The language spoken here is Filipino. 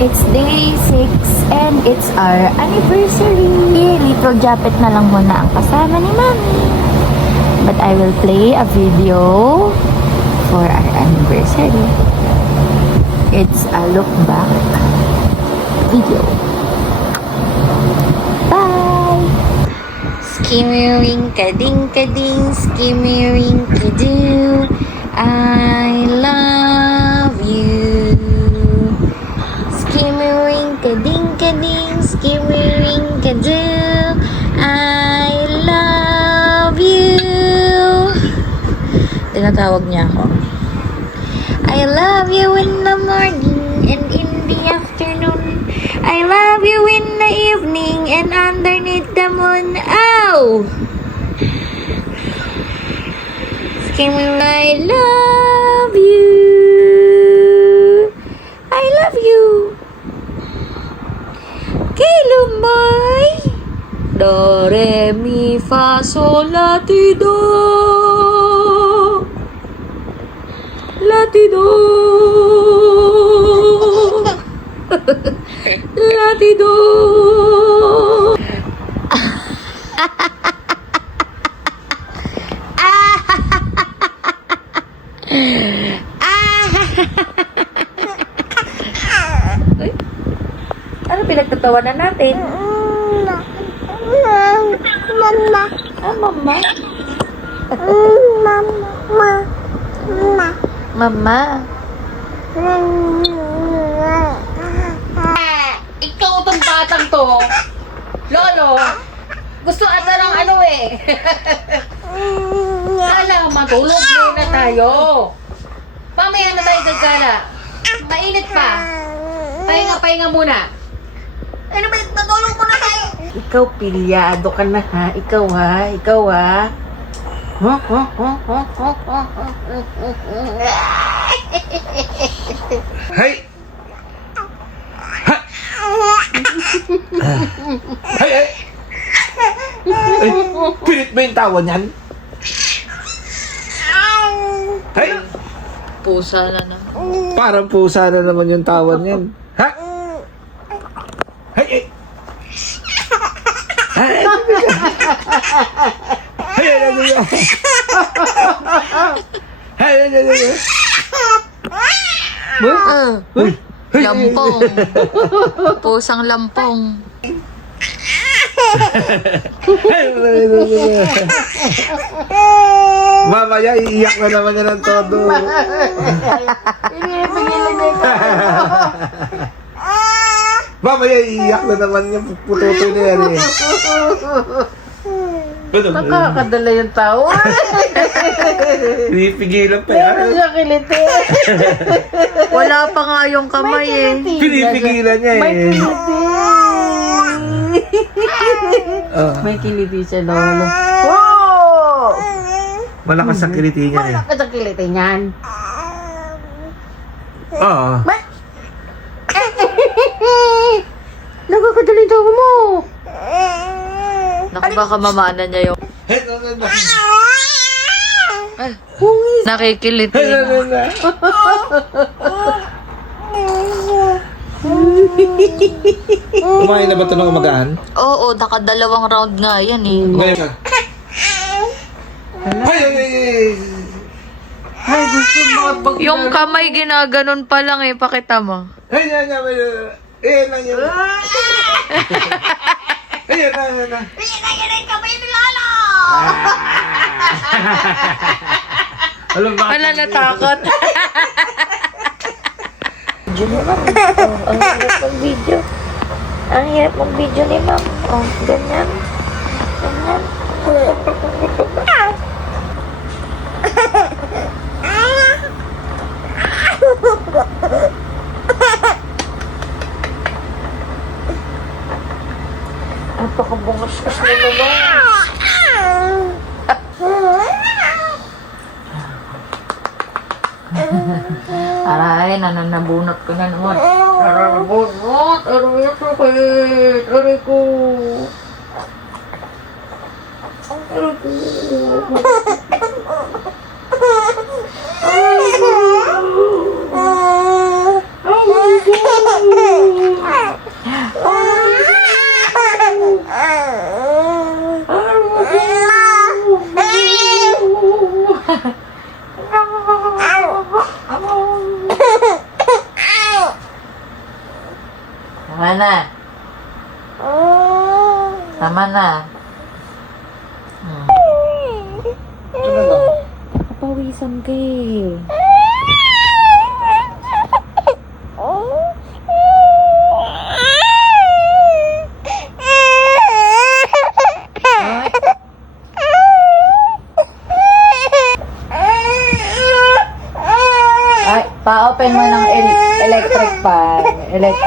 It's day 6 and it's our anniversary. Little Japet na lang muna ang kasama ni Mami. But I will play a video for our anniversary. It's a look back video. Bye! Skimmering kading kading, skimmering kidoo. I love you. Skimmering kading kading, skimmering kadoo. I love you. Tinatawag niya ako. I love you in the morning and in the afternoon. I love you in the evening and underneath the moon. Ow! Skimmering, I love you. I love you. Kay Lumboy. Do, re, mi, fa, sol, la, ti, do. Latido. Latido. Ano pinagtatawanan natin? Mama. Ah, mama. Mama. Mama. Ikaw tong batang to. Lolo. Gusto ata ng ano eh. Kala, matulog muna tayo. Pamaya na tayo gagala. Mainit pa. Pahinga muna. Ano ba? Matulog muna tayo. Ikaw, pilyado ka na ha. Ikaw ha. Ikaw ha. Hay! Ha! Hay! Ay! Ay! Pilit ba yung tawa niyan? Hay! Pusa na na. Parang pusa na naman yung tawa niyan. Ha? Hay! Ay! Hay! Hay! Hay! Hay! Lampong. Pusang lampong. Mamaya iiyak na naman yan ng todo. Mamaya iiyak na naman yung pututoy na yan eh. Nakakadala yung tao. Pinipigilan pa yan. Meron siya kiliti. Wala pa nga yung kamay eh. Pinipigilan niya May eh. kiliti. May kiliti siya, lolo. Oh! Malakas sa kiliti niya eh. Malakas ang kiliti niyan. Oo. Nakakadala yung tao mo. Naku, baka mamana niya yung nakikiliti. Kumain na ba ito ng umagaan? Oo, nakadalawang round nga yan eh. Ngayon ka. Ay! Ay, gusto makapag... Yung kamay ginaganon pa lang eh, pakita mo. Ay! Eh, lang yan. Ayan na. Alam ba? Wala natakot. Ang hirap mag-video. Ang hirap mag-video ni ma'am. Oh, ganyan. Ganyan. Napakabungas-kas na naman. Aray, nananabunot ko na naman. Nananabunot! Aray, sakit! Aray ko! Aray ko! Aray ko! Tama na. Tama na. Ano lang? Papawisan ka eh. Ay, pa-open mo ng electric fan. Electric